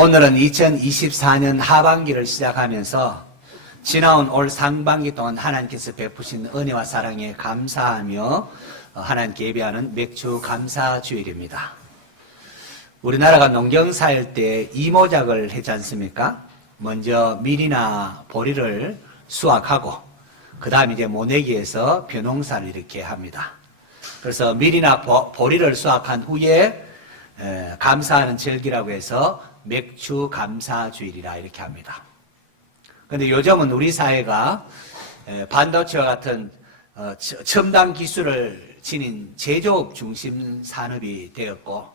오늘은 2024년 하반기를 시작하면서 지나온 올 상반기 동안 하나님께서 베푸신 은혜와 사랑에 감사하며 하나님께 예배하는 맥주 감사주일입니다. 우리나라가 농경사일 때 이모작을 했지 않습니까? 먼저 밀이나 보리를 수확하고 그 다음 이제 모내기에서 벼농사를 이렇게 합니다. 그래서 밀이나 보리를 수확한 후에 감사하는 절기라고 해서 맥주 감사주일이라 이렇게 합니다. 그런데 요즘은 우리 사회가 반도체와 같은 첨단 기술을 지닌 제조업 중심 산업이 되었고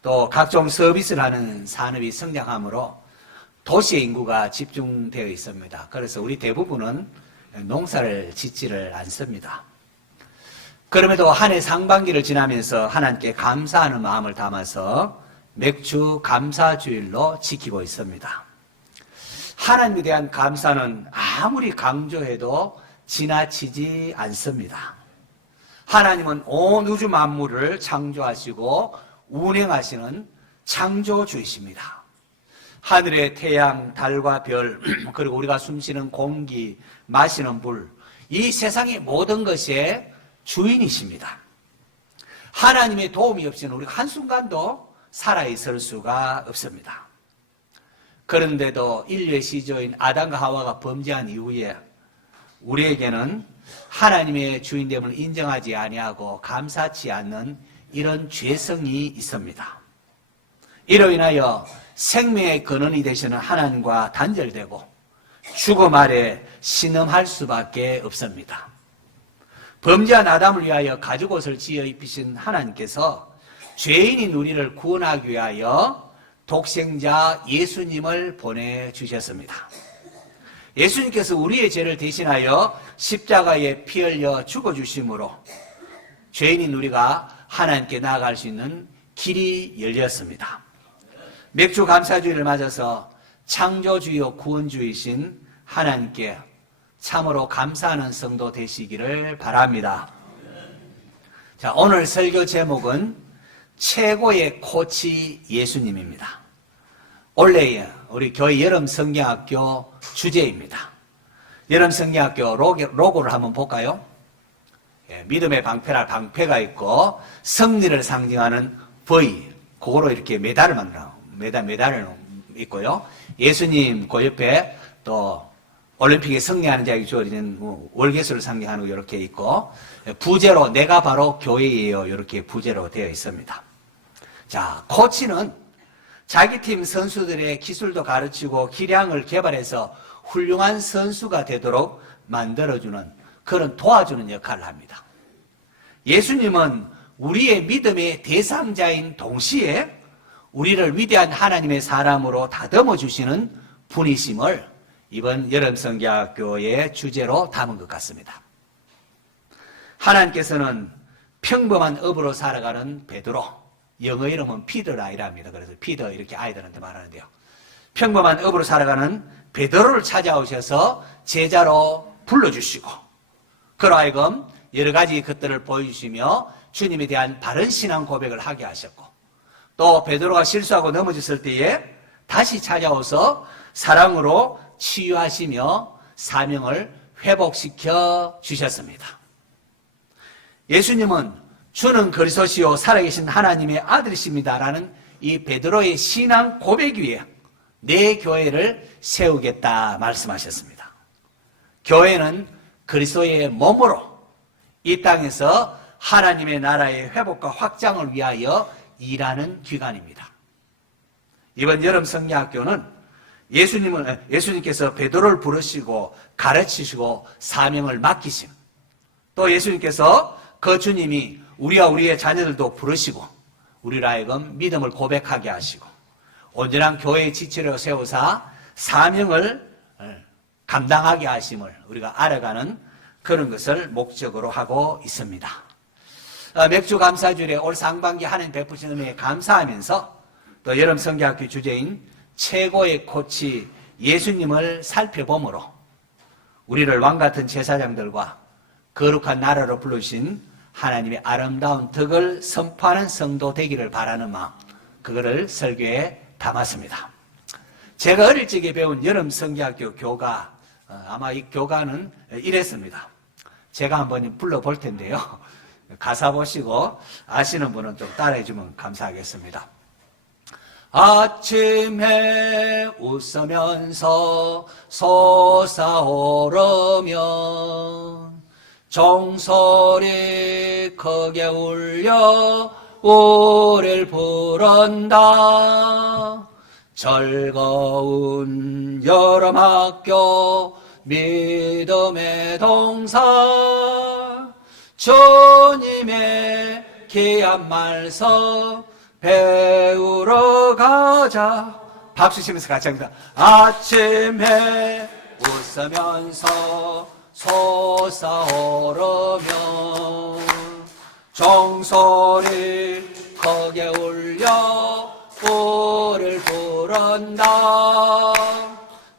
또 각종 서비스를 하는 산업이 성장하므로 도시의 인구가 집중되어 있습니다. 그래서 우리 대부분은 농사를 짓지를 않습니다. 그럼에도 한 해 상반기를 지나면서 하나님께 감사하는 마음을 담아서 맥주 감사주일로 지키고 있습니다. 하나님에 대한 감사는 아무리 강조해도 지나치지 않습니다. 하나님은 온 우주 만물을 창조하시고 운행하시는 창조주이십니다. 하늘의 태양, 달과 별, 그리고 우리가 숨쉬는 공기, 마시는 물, 이 세상의 모든 것의 주인이십니다. 하나님의 도움이 없이는 우리가 한순간도 살아있을 수가 없습니다. 그런데도 인류의 시조인 아담과 하와가 범죄한 이후에 우리에게는 하나님의 주인됨을 인정하지 아니하고 감사치 않는 이런 죄성이 있습니다. 이로 인하여 생명의 근원이 되시는 하나님과 단절되고 죽음 아래 신음할 수밖에 없습니다. 범죄한 아담을 위하여 가죽옷을 지어 입히신 하나님께서 죄인인 우리를 구원하기 위하여 독생자 예수님을 보내주셨습니다. 예수님께서 우리의 죄를 대신하여 십자가에 피 흘려 죽어주심으로 죄인인 우리가 하나님께 나아갈 수 있는 길이 열렸습니다. 맥주 감사주의를 맞아서 창조주이요 구원주이신 하나님께 참으로 감사하는 성도 되시기를 바랍니다. 자, 오늘 설교 제목은 최고의 코치 예수님입니다. 원래 우리 교회 여름 성경학교 주제입니다. 여름 성경학교 로고를 한번 볼까요? 믿음의 방패가 있고 승리를 상징하는 V, 그거로 이렇게 메달을 만들어 메달을 있고요. 예수님 그 옆에 또 올림픽에 승리하는 자에게 주어지는 월계수를 상징하는 거 이렇게 있고 부제로 내가 바로 교회예요 이렇게 부제로 되어 있습니다. 자, 코치는 자기 팀 선수들의 기술도 가르치고 기량을 개발해서 훌륭한 선수가 되도록 만들어주는 그런 도와주는 역할을 합니다. 예수님은 우리의 믿음의 대상자인 동시에 우리를 위대한 하나님의 사람으로 다듬어 주시는 분이심을 이번 여름성경학교의 주제로 담은 것 같습니다. 하나님께서는 평범한 업으로 살아가는 베드로, 영어 이름은 피더라이랍니다. 그래서 피더 이렇게 아이들한테 말하는데요. 평범한 업으로 살아가는 베드로를 찾아오셔서 제자로 불러주시고 그로 하여금 여러 가지 것들을 보여주시며 주님에 대한 바른 신앙 고백을 하게 하셨고 또 베드로가 실수하고 넘어졌을 때에 다시 찾아오서 사랑으로 치유하시며 사명을 회복시켜 주셨습니다. 예수님은 주는 그리스도시요 살아계신 하나님의 아들이십니다라는 이 베드로의 신앙 고백 위에 내 교회를 세우겠다 말씀하셨습니다. 교회는 그리스도의 몸으로 이 땅에서 하나님의 나라의 회복과 확장을 위하여 일하는 기관입니다. 이번 여름 성경학교는 예수님께서 베드로를 부르시고 가르치시고 사명을 맡기심 또 예수님께서 그 주님이 우리와 우리의 자녀들도 부르시고 우리로 하여금 믿음을 고백하게 하시고 온전한 교회의 지체로 세우사 사명을 감당하게 하심을 우리가 알아가는 그런 것을 목적으로 하고 있습니다. 맥주 감사주일에 올 상반기 하나님 베푸신 은혜에 감사하면서 또 여름 성경학교 주제인 최고의 코치 예수님을 살펴보므로 우리를 왕같은 제사장들과 거룩한 나라로 부르신 하나님의 아름다운 덕을 선포하는 성도 되기를 바라는 마음, 그거를 설교에 담았습니다. 제가 어릴 적에 배운 여름 성경학교 교가, 아마 이 교가는 이랬습니다. 제가 한번 불러볼 텐데요. 가사 보시고 아시는 분은 좀 따라해 주면 감사하겠습니다. 아침에 웃으면서 솟아오르면 종소리 크게 울려 우릴 부른다. 즐거운 여름학교 믿음의 동산 주님의 귀한 말씀 배우러 가자. 박수 치면서 같이 합니다. 아침에 웃으면서 솟아오르면 종소리 크게 울려 우릴 부른다.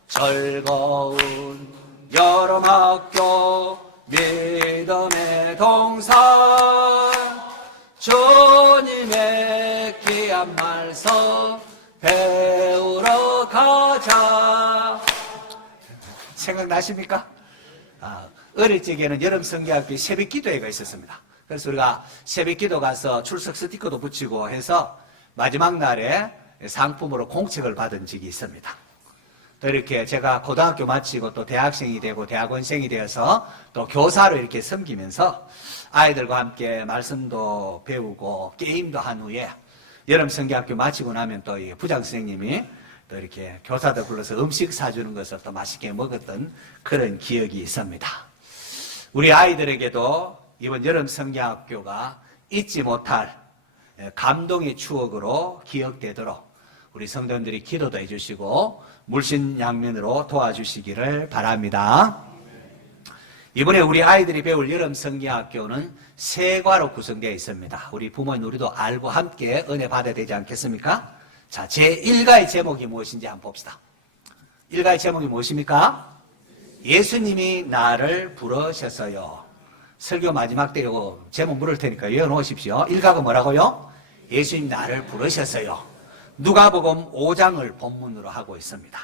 즐거운 여름학교 믿음의 동산 주님의 귀한 말씀 배우러 가자. 생각나십니까? 어릴 적에는 여름 성경학교 새벽 기도회가 있었습니다. 그래서 우리가 새벽 기도 가서 출석 스티커도 붙이고 해서 마지막 날에 상품으로 공책을 받은 적이 있습니다. 또 이렇게 제가 고등학교 마치고 또 대학생이 되고 대학원생이 되어서 또 교사로 이렇게 섬기면서 아이들과 함께 말씀도 배우고 게임도 한 후에 여름 성경학교 마치고 나면 또 부장 선생님이 또 이렇게 교사들 불러서 음식 사주는 것을 또 맛있게 먹었던 그런 기억이 있습니다. 우리 아이들에게도 이번 여름 성경학교가 잊지 못할 감동의 추억으로 기억되도록 우리 성도님들이 기도도 해주시고 물신양면으로 도와주시기를 바랍니다. 이번에 우리 아이들이 배울 여름 성경학교는 세 과로 구성되어 있습니다. 우리 부모님 우리도 알고 함께 은혜 받아야 되지 않겠습니까? 자, 제1과의 제목이 무엇인지 한번 봅시다. 1과의 제목이 무엇입니까? 예수님이 나를 부르셨어요. 설교 마지막 때 이거 제목 물을 테니까 외워놓으십시오. 1과가 뭐라고요? 예수님 나를 부르셨어요. 누가복음 5장을 본문으로 하고 있습니다.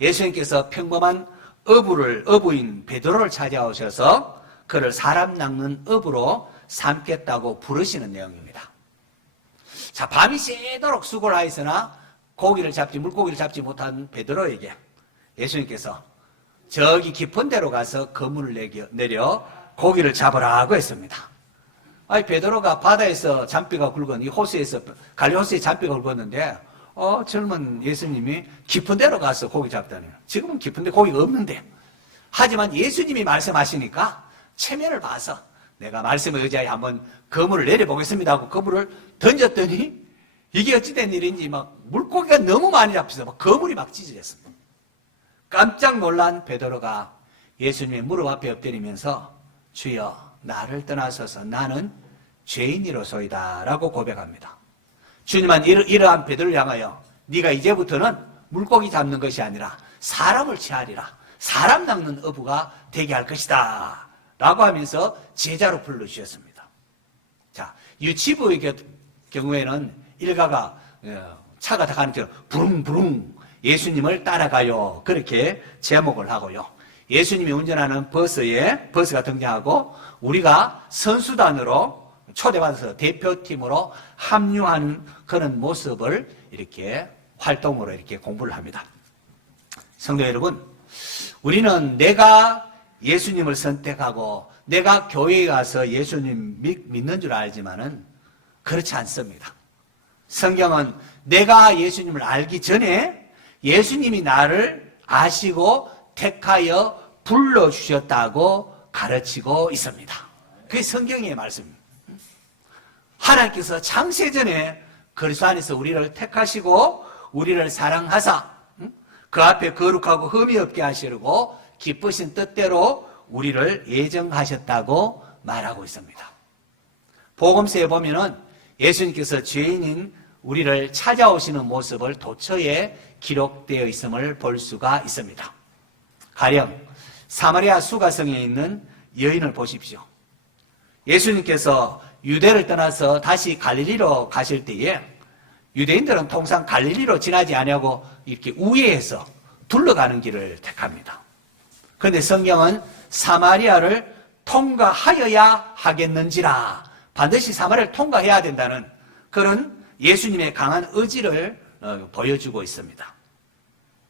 예수님께서 평범한 어부인 베드로를 찾아오셔서 그를 사람 낚는 어부로 삼겠다고 부르시는 내용입니다. 자, 밤이 새도록 수고를 하였으나 물고기를 잡지 못한 베드로에게 예수님께서 저기 깊은 데로 가서 그물을 내려 고기를 잡으라고 했습니다. 아니, 베드로가 바다에서 잔뼈가 굵은 이 호수에서 갈릴호수에 잔뼈가 굵었는데 젊은 예수님이 깊은 데로 가서 고기 잡다니요. 지금은 깊은 데 고기가 없는데. 하지만 예수님이 말씀하시니까 체면을 봐서 내가 말씀에 의지하여 한번 그물을 내려보겠습니다 하고 그물을 던졌더니 이게 어찌된 일인지 막 물고기가 너무 많이 잡혀서 막 그물이 막 찢어졌습니다. 깜짝 놀란 베드로가 예수님의 무릎 앞에 엎드리면서 주여 나를 떠나서서 나는 죄인이로소이다 라고 고백합니다. 주님은 이러한 베드로를 향하여 네가 이제부터는 물고기 잡는 것이 아니라 사람을 취하리라. 사람 낚는 어부가 되게 할 것이다 라고 하면서 제자로 불러주셨습니다. 자, 유치부의 경우에는 일가가 차가 다 가는 것처럼 부릉부릉 예수님을 따라가요. 그렇게 제목을 하고요. 예수님이 운전하는 버스가 등장하고 우리가 선수단으로 초대받아서 대표팀으로 합류하는 그런 모습을 이렇게 활동으로 이렇게 공부를 합니다. 성도 여러분, 우리는 내가 예수님을 선택하고 내가 교회에 가서 예수님 믿는 줄 알지만은 그렇지 않습니다. 성경은 내가 예수님을 알기 전에 예수님이 나를 아시고 택하여 불러주셨다고 가르치고 있습니다. 그게 성경의 말씀입니다. 하나님께서 창세전에 그리스도 안에서 우리를 택하시고 우리를 사랑하사 그 앞에 거룩하고 흠이 없게 하시려고 기쁘신 뜻대로 우리를 예정하셨다고 말하고 있습니다. 복음서에 보면은 예수님께서 죄인인 우리를 찾아오시는 모습을 도처에 기록되어 있음을 볼 수가 있습니다. 가령 사마리아 수가성에 있는 여인을 보십시오. 예수님께서 유대를 떠나서 다시 갈릴리로 가실 때에 유대인들은 통상 갈릴리로 지나지 아니하고 이렇게 우회해서 둘러가는 길을 택합니다. 그런데 성경은 사마리아를 통과하여야 하겠는지라, 반드시 사마리아를 통과해야 된다는 그런 예수님의 강한 의지를 보여주고 있습니다.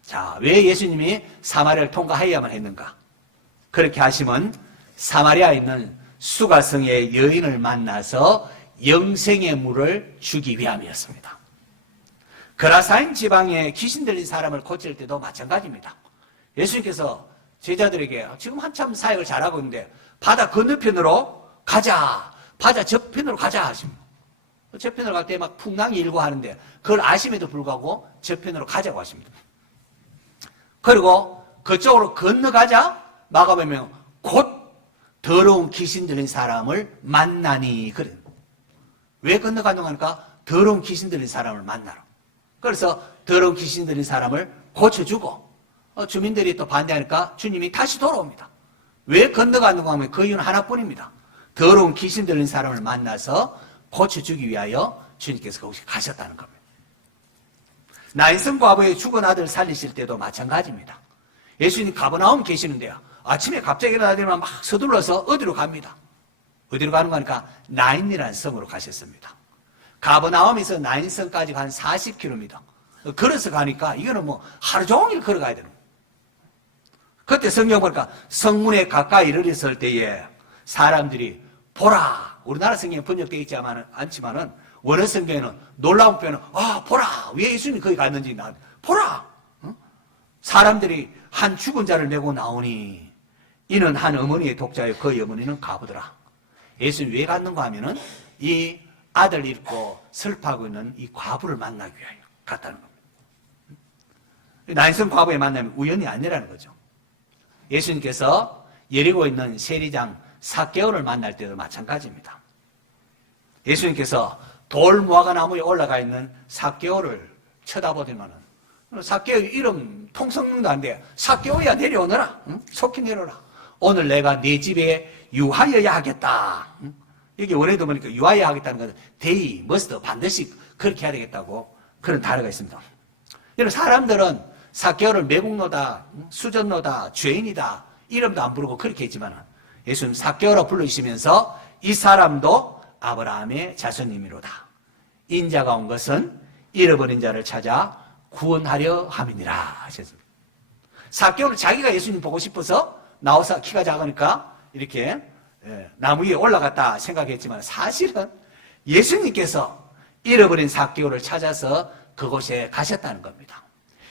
자, 왜 예수님이 사마리아를 통과해야만 했는가? 그렇게 하시면 사마리아에 있는 수가성의 여인을 만나서 영생의 물을 주기 위함이었습니다. 그라사인 지방에 귀신 들린 사람을 고칠 때도 마찬가지입니다. 예수님께서 제자들에게 지금 한참 사역을 잘하고 있는데 바다 건너편으로 가자, 바다 저편으로 가자 하십니다. 저편으로 갈 때 막 풍랑이 일고 하는데 그걸 아심에도 불구하고 저편으로 가자고 하십니다. 그리고 그쪽으로 건너가자 마가복음에 곧 더러운 귀신 들린 사람을 만나니, 그래. 왜 건너가는 거니까 더러운 귀신 들린 사람을 만나라. 그래서 더러운 귀신 들린 사람을 고쳐주고 주민들이 또 반대하니까 주님이 다시 돌아옵니다. 왜 건너가는 거 하면 그 이유는 하나뿐입니다. 더러운 귀신 들린 사람을 만나서 고쳐주기 위하여 주님께서 거기서 가셨다는 겁니다. 나인성 과부의 죽은 아들 살리실 때도 마찬가지입니다. 예수님 가버나움 계시는데요, 아침에 갑자기 일어나더니만 막 서둘러서 어디로 갑니다. 어디로 가는 거니까 나인이라는 성으로 가셨습니다. 가버나움에서 나인성까지 한 40km 걸어서 가니까 이거는 뭐 하루 종일 걸어가야 되는 거예요. 그때 성경 보니까 성문에 가까이 이르렀을 때에 사람들이 보라, 우리나라 성경에 번역되어 있지 않지만은 원어 성경에는 놀라운 표현은 보라, 왜 예수님이 거기 갔는지 보라. 사람들이 한 죽은 자를 메고 나오니 이는 한 어머니의 독자여 그 어머니는 가보더라. 예수님이 왜 갔는가 하면은 이 아들 잃고 슬퍼하고 있는 이 과부를 만나기 위하여 갔다는 겁니다. 나인성 과부의 만남이 우연이 아니라는 거죠. 예수님께서 예리고 있는 세리장 삭개오를 만날 때도 마찬가지입니다. 예수님께서 돌무화과 나무에 올라가 있는 삭개오를 쳐다보더니만은 삭개오 이름 통성명도 안 돼. 삭개오야 내려오너라. 응? 속히 내려오라. 오늘 내가 네 집에 유하여야 하겠다. 응? 여기 원에도 보니까 유하여야 하겠다는 것은 데이, 머스트, 반드시 그렇게 해야 되겠다고 그런 단어가 있습니다. 여러분, 사람들은 삭개오를 매국노다, 수전노다, 죄인이다 이름도 안 부르고 그렇게 했지만 예수님 삭개오라 불러주시면서 이 사람도 아브라함의 자손님이로다. 인자가 온 것은 잃어버린 자를 찾아 구원하려 함이니라 하셨습니다. 삭개오는 자기가 예수님 보고 싶어서 나와서 키가 작으니까 이렇게 나무 위에 올라갔다 생각했지만 사실은 예수님께서 잃어버린 삭개오를 찾아서 그곳에 가셨다는 겁니다.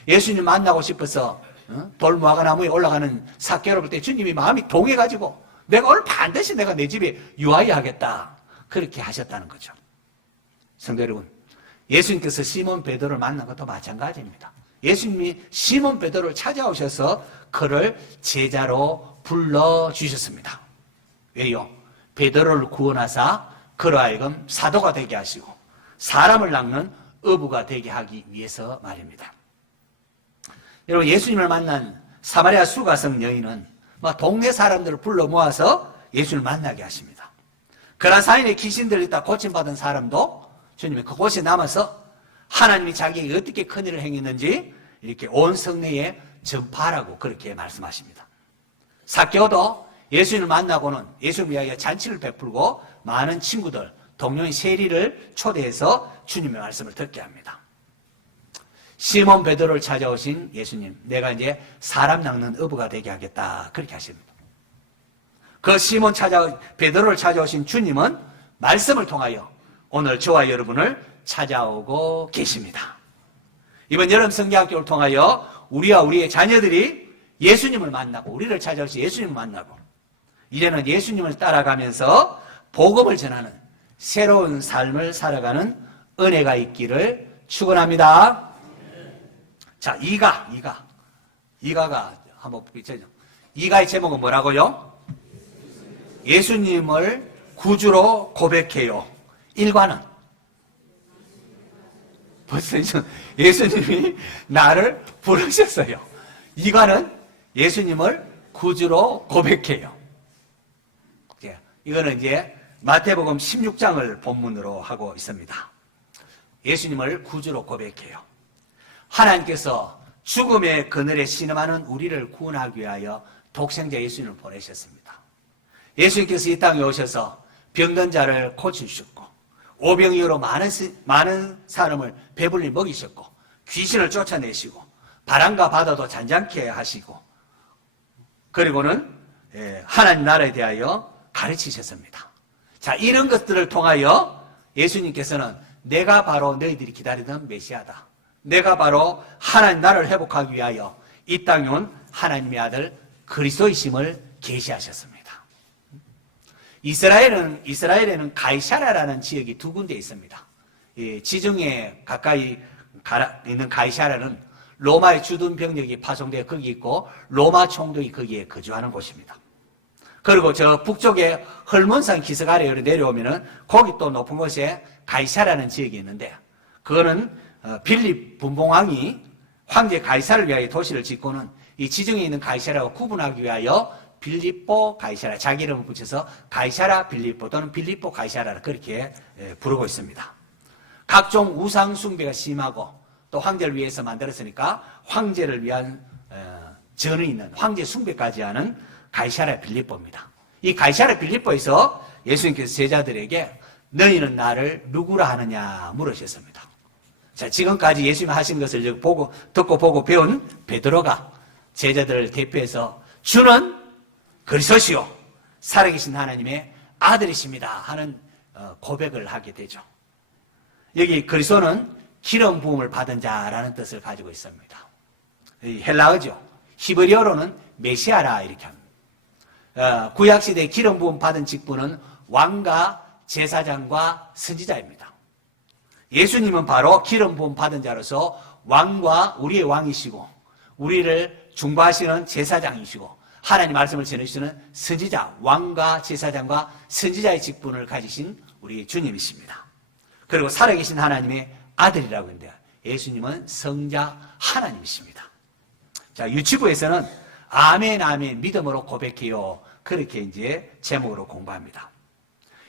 예수님 만나고 싶어서 돌무화과 나무에 올라가는 삭개오를 볼 때 주님이 마음이 동해가지고 내가 오늘 반드시 내가 내 집에 유하여 하겠다 그렇게 하셨다는 거죠. 성도 여러분, 예수님께서 시몬 베드로를 만난 것도 마찬가지입니다. 예수님이 시몬 베드로를 찾아오셔서 그를 제자로 불러주셨습니다. 왜요? 베드로를 구원하사 그로 하여금 사도가 되게 하시고 사람을 낚는 어부가 되게 하기 위해서 말입니다. 여러분, 예수님을 만난 사마리아 수가성 여인은 동네 사람들을 불러 모아서 예수님을 만나게 하십니다. 그라사인에 귀신 들렸다 고침받은 사람도 주님이 그곳에 남아서 하나님이 자기에게 어떻게 큰일을 행했는지 이렇게 온 성내에 전파하라고 그렇게 말씀하십니다. 삭개오도 예수님을 만나고는 예수님을 위하여 잔치를 베풀고 많은 친구들, 동료인 세리를 초대해서 주님의 말씀을 듣게 합니다. 시몬 베드로를 찾아오신 예수님, 내가 이제 사람 낚는 어부가 되게 하겠다 그렇게 하십니다. 그 베드로를 찾아오신 주님은 말씀을 통하여 오늘 저와 여러분을 찾아오고 계십니다. 이번 여름 성경학교를 통하여 우리와 우리의 자녀들이 예수님을 만나고 우리를 찾아오신 예수님을 만나고 이제는 예수님을 따라가면서 복음을 전하는 새로운 삶을 살아가는 은혜가 있기를 축원합니다. 자, 이가가 한번 비춰죠. 이가의 제목은 뭐라고요? 예수님을 구주로 고백해요. 1과는 벌써 예수님이 나를 부르셨어요. 2과는 예수님을 구주로 고백해요. 이거는 이제 마태복음 16장을 본문으로 하고 있습니다. 예수님을 구주로 고백해요. 하나님께서 죽음의 그늘에 신음하는 우리를 구원하기 위하여 독생자 예수님을 보내셨습니다. 예수님께서 이 땅에 오셔서 병든 자를 고치셨고 오병이어로 많은 사람을 배불리 먹이셨고 귀신을 쫓아내시고 바람과 바다도 잔잔케 하시고 그리고는 하나님 나라에 대하여 가르치셨습니다. 자, 이런 것들을 통하여 예수님께서는 내가 바로 너희들이 기다리던 메시아다. 내가 바로 하나님 나라를 회복하기 위하여 이 땅에 온 하나님의 아들 그리스도이심을 계시하셨습니다. 이스라엘에는 가이사라라는 지역이 두 군데 있습니다. 지중해 가까이 있는 가이사라는 로마의 주둔 병력이 파송되어 거기 있고 로마 총독이 거기에 거주하는 곳입니다. 그리고 저 북쪽에 헐몬산 기슭 아래로 내려오면은 거기 또 높은 곳에 가이사라는 지역이 있는데 그거는 빌립 분봉왕이 황제 가이사를 위하여 도시를 짓고는 이 지중해 있는 가이사라와 구분하기 위하여 빌립보 가이사라 자기 이름을 붙여서 가이사라 빌립보 또는 빌립보 가이사라 그렇게 부르고 있습니다. 각종 우상 숭배가 심하고 또 황제를 위해서 만들었으니까 황제를 위한 전이 있는 황제 숭배까지 하는 가이사라 빌립보입니다. 이 가이사라 빌립보에서 예수님께서 제자들에게 너희는 나를 누구라 하느냐 물으셨습니다. 자, 지금까지 예수님이 하신 것을 듣고 보고 배운 베드로가 제자들을 대표해서 주는 그리스도시요 살아계신 하나님의 아들이십니다 하는 고백을 하게 되죠. 여기 그리스도는 기름 부음을 받은 자라는 뜻을 가지고 있습니다. 헬라어죠. 히브리어로는 메시아라 이렇게 합니다. 구약시대에 기름 부음 받은 직분은 왕과 제사장과 선지자입니다. 예수님은 바로 기름 부음 받은 자로서 왕과 우리의 왕이시고 우리를 중보하시는 제사장이시고 하나님 말씀을 전해주시는 선지자, 왕과 제사장과 선지자의 직분을 가지신 우리 주님이십니다. 그리고 살아계신 하나님의 아들이라고 했는데 예수님은 성자 하나님이십니다. 자, 유치부에서는 아멘 아멘 믿음으로 고백해요. 그렇게 이제 제목으로 공부합니다.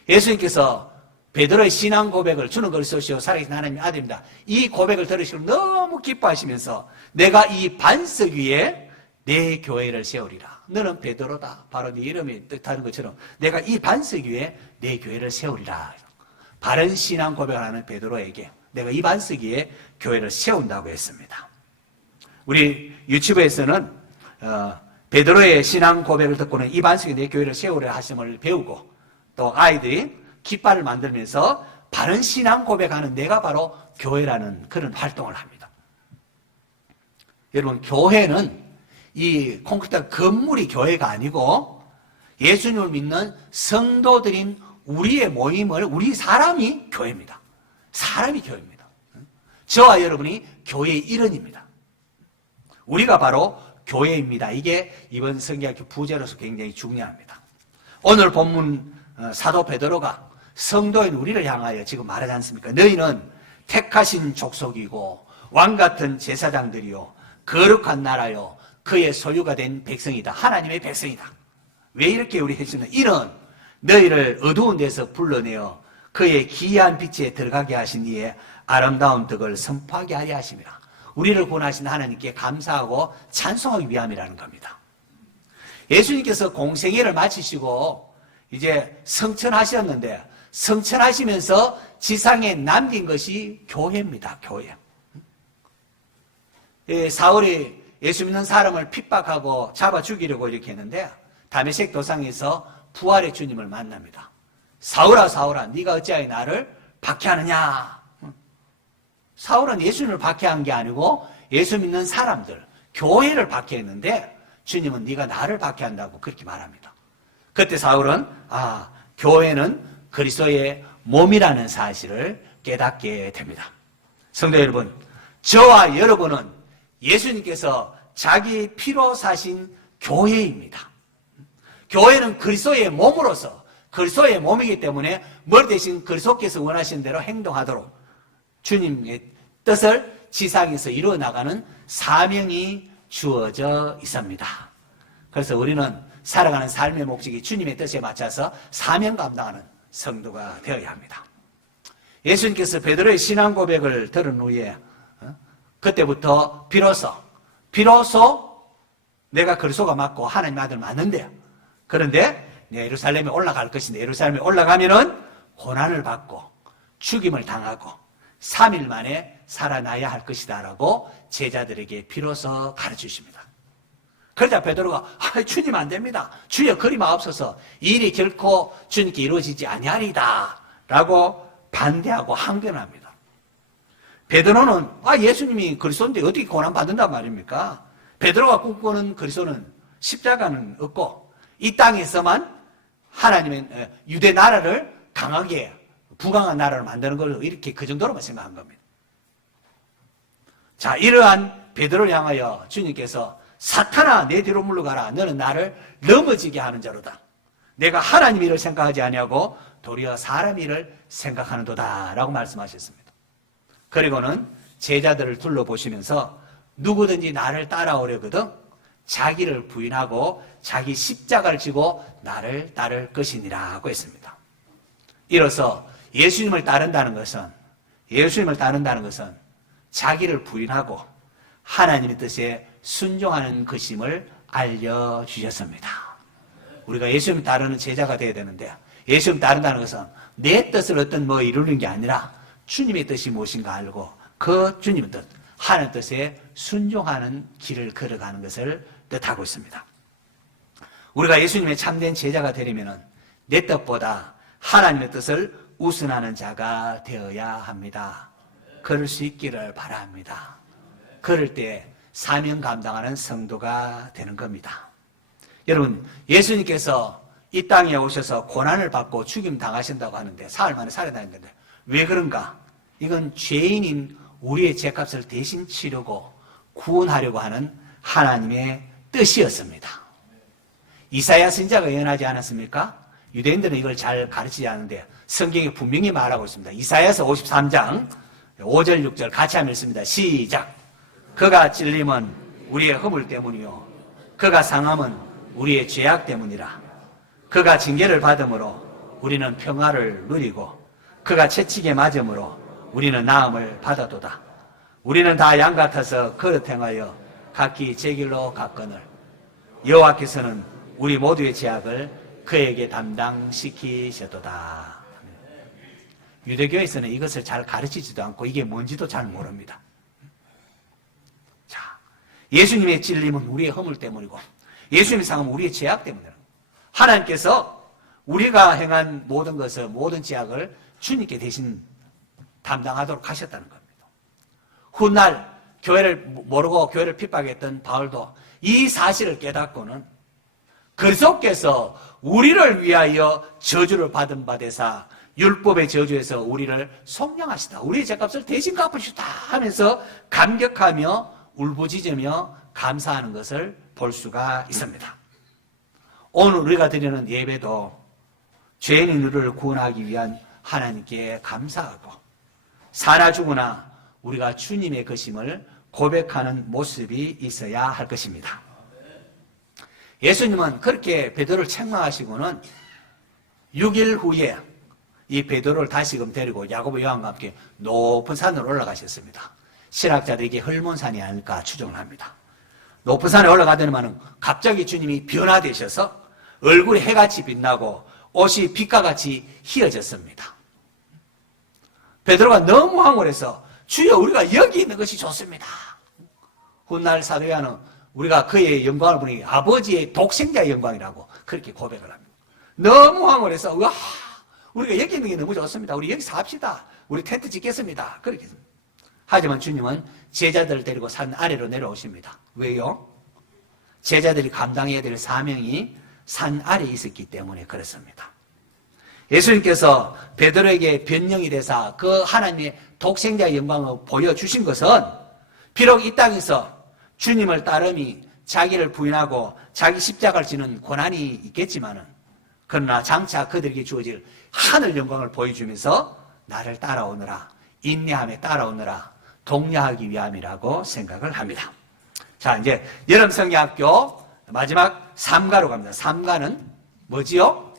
예수님께서 베드로의 신앙 고백을 주는 그리스도시요 살아계신 하나님의 아들입니다. 이 고백을 들으시고 너무 기뻐하시면서 내가 이 반석 위에 내 교회를 세우리라. 너는 베드로다. 바로 네 이름이 뜻하는 것처럼 내가 이 반석 위에 내 교회를 세우리라. 바른 신앙 고백을 하는 베드로에게 내가 이 반석 위에 교회를 세운다고 했습니다. 우리 유튜브에서는 베드로의 신앙 고백을 듣고는 이 반석 위에 내 교회를 세우리라 하심을 배우고 또 아이들이 깃발을 만들면서 바른 신앙 고백하는 내가 바로 교회라는 그런 활동을 합니다. 여러분, 교회는 이 콘크리트 건물이 교회가 아니고 예수님을 믿는 성도들인 우리의 모임을 우리 사람이 교회입니다. 사람이 교회입니다. 저와 여러분이 교회의 일원입니다. 우리가 바로 교회입니다. 이게 이번 성경학교 부제로서 굉장히 중요합니다. 오늘 본문 사도 베드로가 성도인 우리를 향하여 지금 말하지 않습니까? 너희는 택하신 족속이고 왕같은 제사장들이요 거룩한 나라요 그의 소유가 된 백성이다. 하나님의 백성이다. 왜 이렇게 우리 해주는 이런 너희를 어두운 데서 불러내어 그의 기이한 빛에 들어가게 하신 이의 아름다운 덕을 선포하게 하려 하심이라. 우리를 구원하신 하나님께 감사하고 찬송하기 위함이라는 겁니다. 예수님께서 공생애를 마치시고 이제 성천하셨는데 성천하시면서 지상에 남긴 것이 교회입니다. 교회. 사울이 예수 믿는 사람을 핍박하고 잡아 죽이려고 이렇게 했는데 다메섹 도상에서 부활의 주님을 만납니다. 사울아 사울아 네가 어찌하여 나를 박해하느냐. 사울은 예수님을 박해한 게 아니고 예수 믿는 사람들, 교회를 박해했는데 주님은 네가 나를 박해한다고 그렇게 말합니다. 그때 사울은 교회는 그리스도의 몸이라는 사실을 깨닫게 됩니다. 성도 여러분, 저와 여러분은 예수님께서 자기 피로 사신 교회입니다. 교회는 그리스도의 몸으로서 그리스도의 몸이기 때문에 머리 대신 그리스도께서 원하시는 대로 행동하도록 주님의 뜻을 지상에서 이루어 나가는 사명이 주어져 있습니다. 그래서 우리는 살아가는 삶의 목적이 주님의 뜻에 맞춰서 사명 감당하는 성도가 되어야 합니다. 예수님께서 베드로의 신앙 고백을 들은 후에 그때부터 비로소 내가 그리스도가 맞고 하나님 아들 맞는데, 그런데 내가 예루살렘에 올라갈 것인데 예루살렘에 올라가면은 고난을 받고 죽임을 당하고 3일 만에 살아나야 할 것이다 라고 제자들에게 비로소 가르치십니다. 그러자 베드로가 주님 안 됩니다. 주여 그리 마옵소서. 이 일이 결코 주님께 이루어지지 아니하리다 라고 반대하고 항변합니다. 베드로는 예수님이 그리스도인데 어떻게 고난받는단 말입니까? 베드로가 꿈꾸는 그리스도는 십자가는 없고 이 땅에서만 하나님의 유대 나라를 강하게 부강한 나라를 만드는 걸 이렇게 그 정도로만 생각한 겁니다. 자, 이러한 베드로를 향하여 주님께서 사탄아 내 뒤로 물러가라. 너는 나를 넘어지게 하는 자로다. 내가 하나님 일을 생각하지 아니하고 도리어 사람 일을 생각하는도다 라고 말씀하셨습니다. 그리고는 제자들을 둘러보시면서 누구든지 나를 따라오려거든 자기를 부인하고 자기 십자가를 지고 나를 따를 것이니라고 했습니다. 이로써 예수님을 따른다는 것은 자기를 부인하고 하나님의 뜻에 순종하는 것임을 알려주셨습니다. 우리가 예수님 따르는 제자가 되어야 되는데, 예수님 따른다는 것은 내 뜻을 어떤 이루는 게 아니라 주님의 뜻이 무엇인가 알고 그 주님의 뜻, 하나님 뜻에 순종하는 길을 걸어가는 것을 뜻하고 있습니다. 우리가 예수님의 참된 제자가 되려면 내 뜻보다 하나님의 뜻을 우선하는 자가 되어야 합니다. 그럴 수 있기를 바랍니다. 그럴 때 사명 감당하는 성도가 되는 겁니다. 여러분, 예수님께서 이 땅에 오셔서 고난을 받고 죽임 당하신다고 하는데 사흘 만에 살아나는데 왜 그런가? 이건 죄인인 우리의 죄값을 대신 치르고 구원하려고 하는 하나님의 뜻이었습니다. 이사야 선지자가 예언하지 않았습니까? 유대인들은 이걸 잘 가르치지 않는데 성경이 분명히 말하고 있습니다. 이사야서 53장 5절 6절 같이 하면 읽습니다. 시작. 그가 찔림은 우리의 허물 때문이요 그가 상함은 우리의 죄악 때문이라. 그가 징계를 받음으로 우리는 평화를 누리고 그가 채찍에 맞음으로 우리는 나음을 받아도다. 우리는 다 양 같아서 그릇 행하여 각기 제 길로 갔거늘 여호와께서는 우리 모두의 죄악을 그에게 담당시키셨도다. 유대교에서는 이것을 잘 가르치지도 않고 이게 뭔지도 잘 모릅니다. 자, 예수님의 찔림은 우리의 허물 때문이고 예수님의 상함은 우리의 죄악 때문이라. 하나님께서 우리가 행한 모든 것을, 모든 죄악을 주님께 대신 담당하도록 하셨다는 겁니다. 훗날 교회를 모르고 교회를 핍박했던 바울도 이 사실을 깨닫고는 그리스도께서 우리를 위하여 저주를 받은 바 되사 율법의 저주에서 우리를 속량하시다. 우리의 죄값을 대신 갚으시다 하면서 감격하며 울부짖으며 감사하는 것을 볼 수가 있습니다. 오늘 우리가 드리는 예배도 죄인인 우리를 구원하기 위한 하나님께 감사하고 사나 죽으나 우리가 주님의 것임을 고백하는 모습이 있어야 할 것입니다. 예수님은 그렇게 베드로를 책망하시고는 6일 후에 이 베드로를 다시금 데리고 야고보 요한과 함께 높은 산으로 올라가셨습니다. 신학자들에게 헐몬산이 아닐까 추정을 합니다. 높은 산에 올라가더니만 갑자기 주님이 변화되셔서 얼굴이 해같이 빛나고 옷이 빛과 같이 희어졌습니다. 베드로가 너무 황홀해서 주여 우리가 여기 있는 것이 좋습니다. 훗날 사도 요한은 우리가 그의 영광을 보니 아버지의 독생자의 영광이라고 그렇게 고백을 합니다. 너무 황홀해서 와 우리가 여기 있는 게 너무 좋습니다. 우리 여기서 합시다. 우리 텐트 짓겠습니다. 그렇게 했습니다. 하지만 주님은 제자들을 데리고 산 아래로 내려오십니다. 왜요? 제자들이 감당해야 될 사명이 산 아래에 있었기 때문에 그렇습니다. 예수님께서 베드로에게 변명이 되사 그 하나님의 독생자의 영광을 보여주신 것은 비록 이 땅에서 주님을 따름이 자기를 부인하고 자기 십자가를 지는 고난이 있겠지만은 그러나 장차 그들에게 주어질 하늘 영광을 보여주면서 나를 따라오느라 인내함에 따라오느라 독려하기 위함이라고 생각을 합니다. 자, 이제 여름성경학교 마지막 3가로 갑니다. 3가는 뭐지요?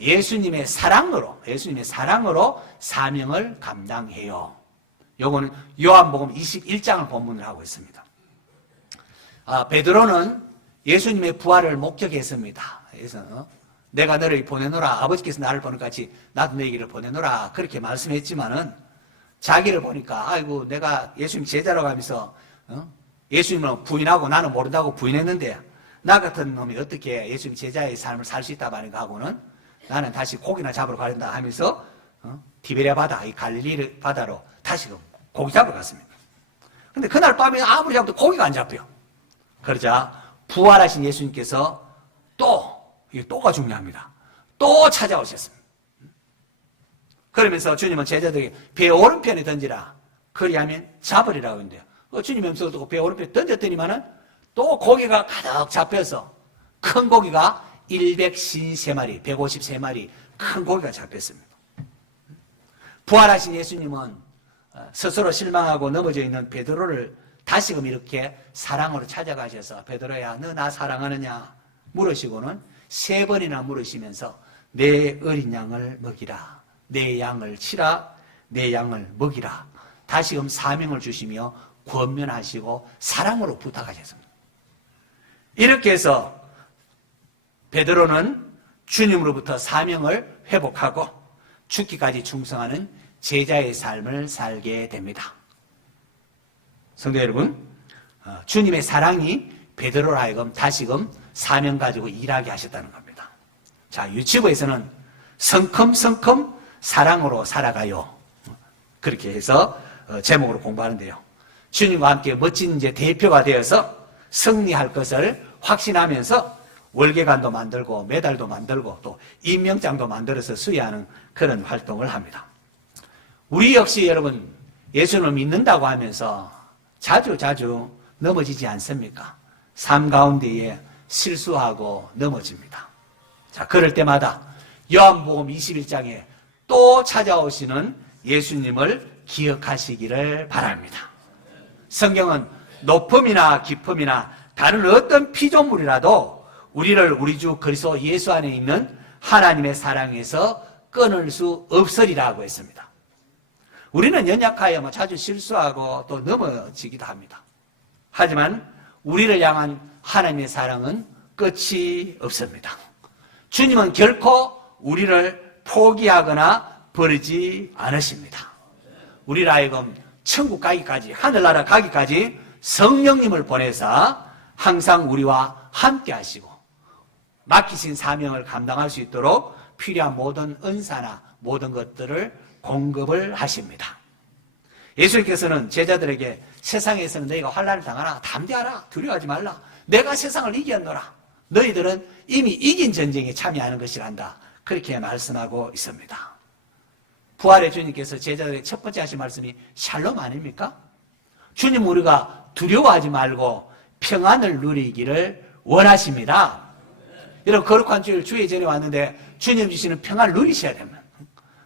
예수님의 사랑으로 사명을 감당해요. 요거는 요한복음 21장을 본문을 하고 있습니다. 베드로는 예수님의 부활을 목격했습니다. 그래서 내가 너를 보내노라, 아버지께서 나를 보는 같이 나도 너희를 보내노라, 그렇게 말씀했지만은 자기를 보니까 아이고 내가 예수님 제자라고 하면서 예수님은 부인하고 나는 모른다고 부인했는데 나 같은 놈이 어떻게 예수님 제자의 삶을 살 수 있다 말인가 하고는 나는 다시 고기나 잡으러 가린다 하면서 티베리아 바다, 이 갈릴리 바다로 다시 고기 잡으러 갔습니다. 근데 그날 밤에 아무리 잡아도 고기가 안 잡혀요. 그러자 부활하신 예수님께서 또가 중요합니다. 또 찾아오셨습니다. 그러면서 주님은 제자들에게 배 오른편에 던지라, 그리하면 잡으리라고 했는데요. 주님 염소를 두고 배 오른편에 던졌더니만은 또 고기가 가득 잡혀서 큰 고기가 153마리, 153마리 큰 고기가 잡혔습니다. 부활하신 예수님은 스스로 실망하고 넘어져 있는 베드로를 다시금 이렇게 사랑으로 찾아가셔서 베드로야 너 나 사랑하느냐 물으시고는 3번이나 물으시면서 내 어린 양을 먹이라, 내 양을 치라, 내 양을 먹이라 다시금 사명을 주시며 권면하시고 사랑으로 부탁하셨습니다. 이렇게 해서 베드로는 주님으로부터 사명을 회복하고 죽기까지 충성하는 제자의 삶을 살게 됩니다. 성도 여러분, 주님의 사랑이 베드로로 하여금 다시금 사명 가지고 일하게 하셨다는 겁니다. 자, 유치부에서는 성큼성큼 사랑으로 살아가요, 그렇게 해서 제목으로 공부하는데요. 주님과 함께 멋진 이제 대표가 되어서 승리할 것을 확신하면서 월계관도 만들고 메달도 만들고 또 임명장도 만들어서 수여하는 그런 활동을 합니다. 우리 역시 여러분 예수님을 믿는다고 하면서 자주 넘어지지 않습니까? 삶 가운데에 실수하고 넘어집니다. 자, 그럴 때마다 요한복음 21장에 또 찾아오시는 예수님을 기억하시기를 바랍니다. 성경은 높음이나 깊음이나 다른 어떤 피조물이라도 우리를 우리 주 그리스도 예수 안에 있는 하나님의 사랑에서 끊을 수 없으리라고 했습니다. 우리는 연약하여 자주 실수하고 또 넘어지기도 합니다. 하지만 우리를 향한 하나님의 사랑은 끝이 없습니다. 주님은 결코 우리를 포기하거나 버리지 않으십니다. 우리를 하여금 천국 가기까지, 하늘나라 가기까지 성령님을 보내서 항상 우리와 함께 하시고 맡기신 사명을 감당할 수 있도록 필요한 모든 은사나 모든 것들을 공급을 하십니다. 예수님께서는 제자들에게 세상에서는 너희가 환난을 당하나 담대하라, 두려워하지 말라, 내가 세상을 이겼노라, 너희들은 이미 이긴 전쟁에 참여하는 것이란다, 그렇게 말씀하고 있습니다. 부활의 주님께서 제자들에게 첫 번째 하신 말씀이 샬롬 아닙니까? 주님 우리가 두려워하지 말고 평안을 누리기를 원하십니다. 여러분 거룩한 주일 주의 전에 왔는데 주님 주시는 평안을 누리셔야 됩니다.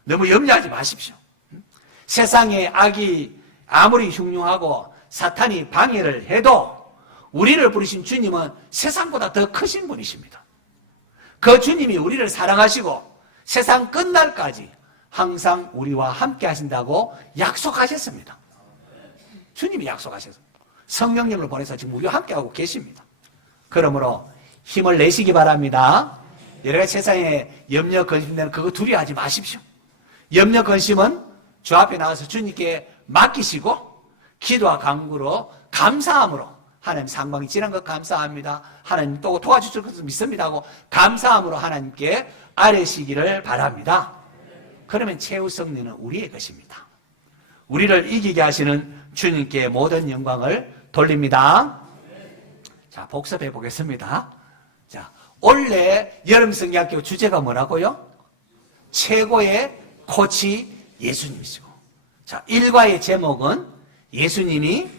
너무 염려하지 마십시오. 세상의 악이 아무리 흉흉하고 사탄이 방해를 해도 우리를 부르신 주님은 세상보다 더 크신 분이십니다. 그 주님이 우리를 사랑하시고 세상 끝날까지 항상 우리와 함께 하신다고 약속하셨습니다. 주님이 약속하셨습니다. 성령님을 보내서 지금 우리와 함께하고 계십니다. 그러므로 힘을 내시기 바랍니다. 여러 가지 세상에 염려 근심되는 그거 두려워하지 마십시오. 염려 근심은 주 앞에 나와서 주님께 맡기시고 기도와 간구로 감사함으로 하나님 상방이 지난 것 감사합니다, 하나님 또 도와주실 것을 믿습니다 하고 감사함으로 하나님께 아뢰시기를 바랍니다. 그러면 최후 승리는 우리의 것입니다. 우리를 이기게 하시는 주님께 모든 영광을 돌립니다. 자, 복습해 보겠습니다. 자, 올해 여름성경학교 주제가 뭐라고요? 최고의 코치 예수님이시고. 자, 1과의 제목은 예수님이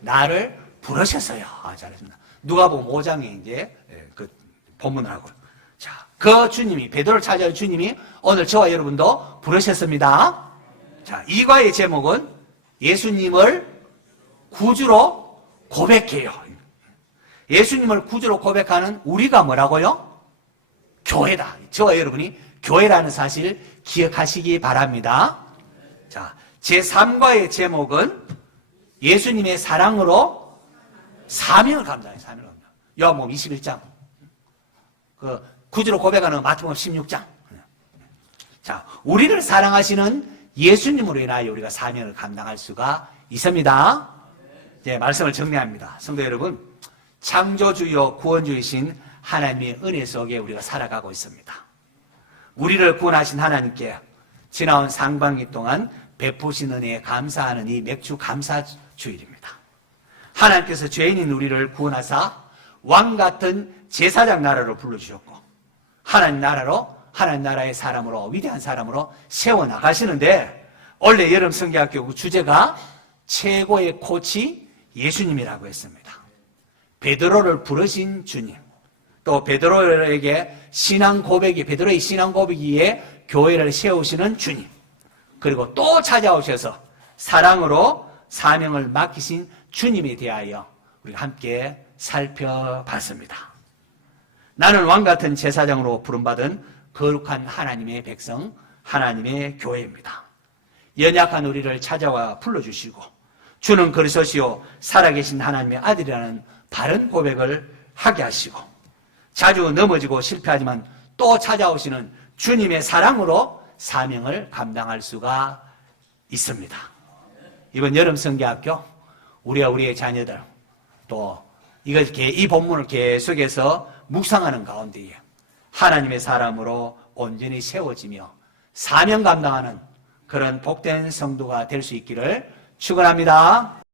나를 부르셨어요. 잘했습니다. 누가복음 5장에 이제 그 본문을 하고. 자, 그 주님이, 베드로를 찾아올 주님이 오늘 저와 여러분도 부르셨습니다. 자, 2과의 제목은 예수님을 구주로 고백해요. 예수님을 구주로 고백하는 우리가 뭐라고요? 교회다. 저와 여러분이 교회라는 사실 기억하시기 바랍니다. 자, 제3과의 제목은 예수님의 사랑으로 사명을 감당해요. 사명을 감당. 요한복음 21장. 그 구주로 고백하는 마태복음 16장. 자, 우리를 사랑하시는 예수님으로 인하여 우리가 사명을 감당할 수가 있습니다. 이제 말씀을 정리합니다. 성도 여러분, 창조주요 구원주이신 하나님의 은혜 속에 우리가 살아가고 있습니다. 우리를 구원하신 하나님께 지나온 상반기 동안 베푸신 은혜에 감사하는 이 맥주 감사 주일입니다. 하나님께서 죄인인 우리를 구원하사 왕같은 제사장 나라로 불러주셨고 하나님 나라의 사람으로, 위대한 사람으로 세워나가시는데, 원래 여름 성경학교 주제가 최고의 코치 예수님이라고 했습니다. 베드로를 부르신 주님, 또 베드로에게 베드로의 신앙 고백이에 교회를 세우시는 주님, 그리고 또 찾아오셔서 사랑으로 사명을 맡기신 주님에 대하여 우리가 함께 살펴봤습니다. 나는 왕같은 제사장으로 부름받은 거룩한 하나님의 백성, 하나님의 교회입니다. 연약한 우리를 찾아와 불러주시고 주는 그리스도시요 살아계신 하나님의 아들이라는 바른 고백을 하게 하시고 자주 넘어지고 실패하지만 또 찾아오시는 주님의 사랑으로 사명을 감당할 수가 있습니다. 이번 여름 성경학교 우리와 우리의 자녀들 또 이 본문을 계속해서 묵상하는 가운데에 하나님의 사람으로 온전히 세워지며 사명 감당하는 그런 복된 성도가 될 수 있기를 축원합니다.